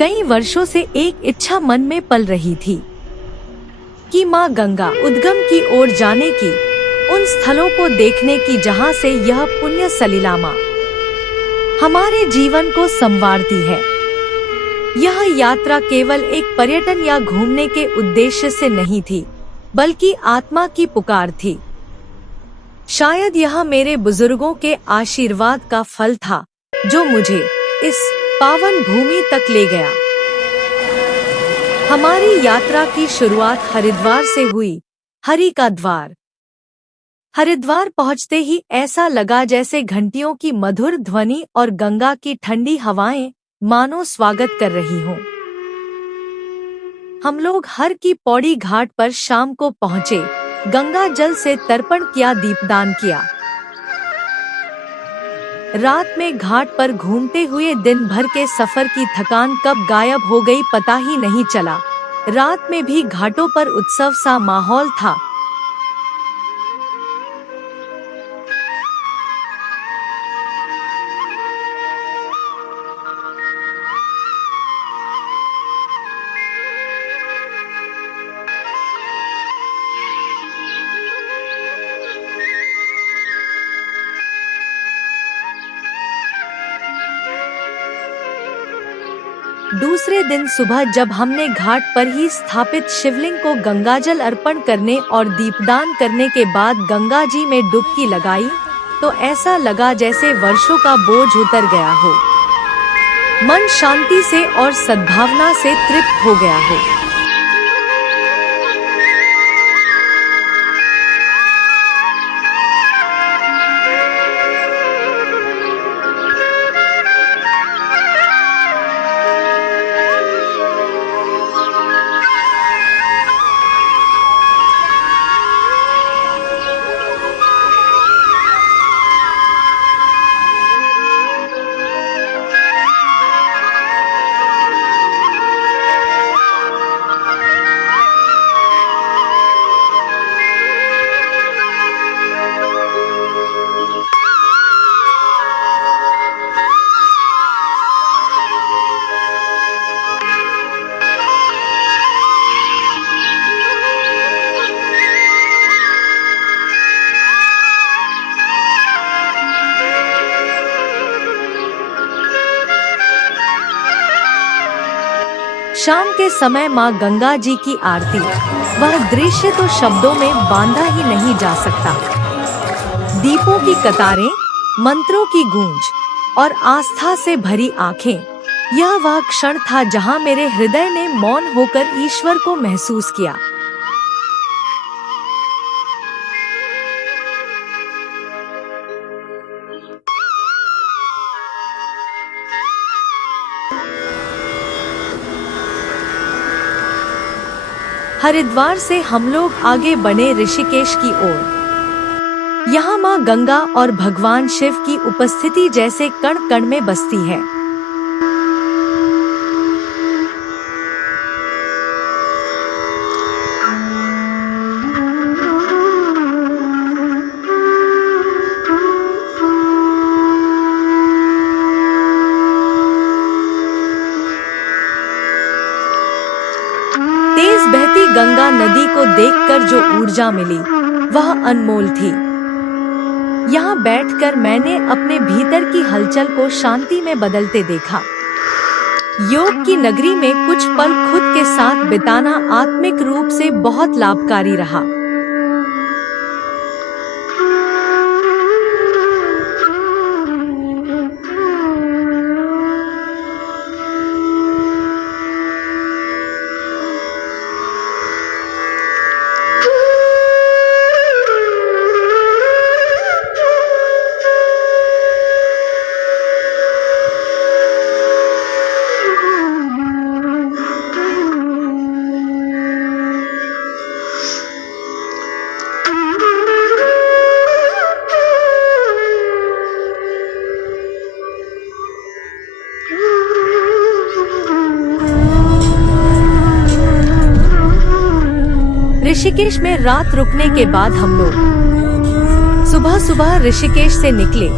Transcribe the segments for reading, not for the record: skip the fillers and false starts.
कई वर्षों से एक इच्छा मन में पल रही थी कि माँ गंगा उद्गम की ओर जाने की, उन स्थलों को देखने की जहाँ से यह पुण्य सलिला माँ हमारे जीवन को संवारती है। यह यात्रा केवल एक पर्यटन या घूमने के उद्देश्य से नहीं थी, बल्कि आत्मा की पुकार थी। शायद यह मेरे बुजुर्गों के आशीर्वाद का फल था जो मुझे इस पावन भूमि तक ले गया। हमारी यात्रा की शुरुआत हरिद्वार से हुई। हरि का द्वार। हरिद्वार पहुंचते ही ऐसा लगा जैसे घंटियों की मधुर ध्वनि और गंगा की ठंडी हवाएं मानो स्वागत कर रही हों। हम लोग हर की पौड़ी घाट पर शाम को पहुंचे, गंगा जल से तर्पण किया, दीपदान किया। रात में घाट पर घूमते हुए दिन भर के सफर की थकान कब गायब हो गई पता ही नहीं चला। रात में भी घाटों पर उत्सव सा माहौल था। दूसरे दिन सुबह जब हमने घाट पर ही स्थापित शिवलिंग को गंगाजल अर्पण करने और दीपदान करने के बाद गंगा जी में डुबकी लगाई, तो ऐसा लगा जैसे वर्षों का बोझ उतर गया हो। मन शांति से और सद्भावना से तृप्त हो गया हो। शाम के समय माँ गंगा जी की आरती, वह दृश्य तो शब्दों में बांधा ही नहीं जा सकता। दीपों की कतारें, मंत्रों की गूंज और आस्था से भरी आंखें, यह वह क्षण था जहाँ मेरे हृदय ने मौन होकर ईश्वर को महसूस किया। हरिद्वार से हम लोग आगे बढ़े ऋषिकेश की ओर। यहाँ माँ गंगा और भगवान शिव की उपस्थिति जैसे कण कण में बसती है। तेज बहती गंगा नदी को देखकर जो ऊर्जा मिली, वह अनमोल थी। यहाँ बैठकर मैंने अपने भीतर की हलचल को शांति में बदलते देखा। योग की नगरी में कुछ पल खुद के साथ बिताना आत्मिक रूप से बहुत लाभकारी रहा। ऋषिकेश में रात रुकने के बाद हम लोग सुबह सुबह ऋषिकेश से निकले।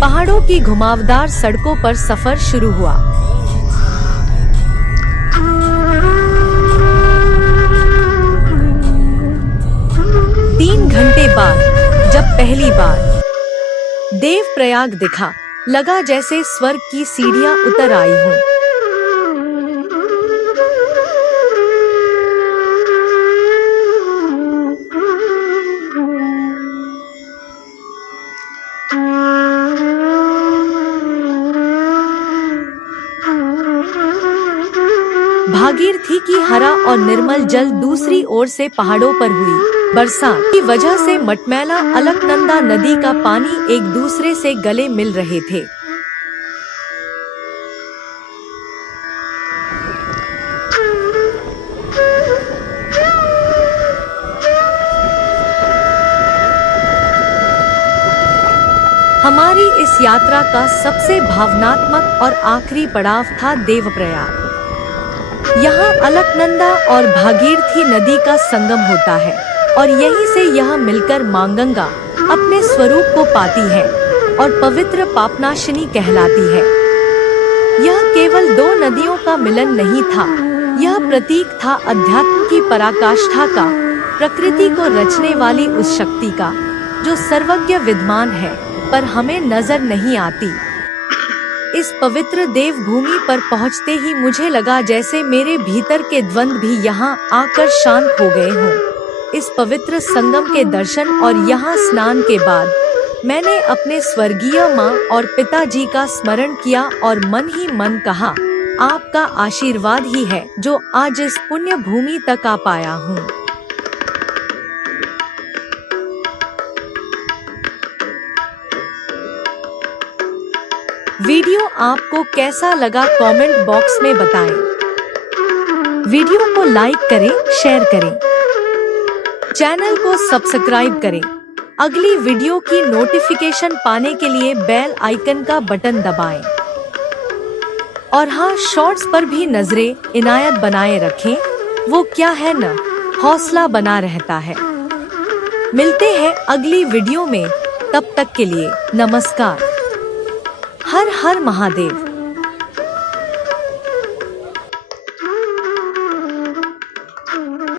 पहाड़ों की घुमावदार सड़कों पर सफर शुरू हुआ। घंटे बाद जब पहली बार देव प्रयाग दिखा, लगा जैसे स्वर्ग की सीढ़ियां उतर आई हों। भागीरथी की हरा और निर्मल जल दूसरी ओर से पहाड़ों पर हुई बरसात की वजह से मटमैला अलकनंदा नदी का पानी एक दूसरे से गले मिल रहे थे। हमारी इस यात्रा का सबसे भावनात्मक और आखिरी पड़ाव था देवप्रयाग। यहाँ अलकनंदा और भागीरथी नदी का संगम होता है और यहीं से यह मिलकर मां गंगा अपने स्वरूप को पाती है और पवित्र पापनाशिनी कहलाती है। यह केवल दो नदियों का मिलन नहीं था, यह प्रतीक था अध्यात्म की पराकाष्ठा का, प्रकृति को रचने वाली उस शक्ति का जो सर्वज्ञ विद्वान है पर हमें नजर नहीं आती। इस पवित्र देवभूमि पर पहुँचते ही मुझे लगा जैसे मेरे भीतर के द्वंद्व भी यहाँ आकर शांत हो गए हों। इस पवित्र संगम के दर्शन और यहाँ स्नान के बाद मैंने अपने स्वर्गीय माँ और पिताजी का स्मरण किया और मन ही मन कहा, आपका आशीर्वाद ही है जो आज इस पुण्य भूमि तक आ पाया हूँ। वीडियो आपको कैसा लगा कमेंट बॉक्स में बताएं। वीडियो को लाइक करें, शेयर करें, चैनल को सब्सक्राइब करें। अगली वीडियो की नोटिफिकेशन पाने के लिए बेल आइकन का बटन दबाएं। और हाँ, शॉर्ट्स पर भी नजरें इनायत बनाए रखें, वो क्या है न, हौसला बना रहता है। मिलते हैं अगली वीडियो में, तब तक के लिए नमस्कार। हर हर महादेव।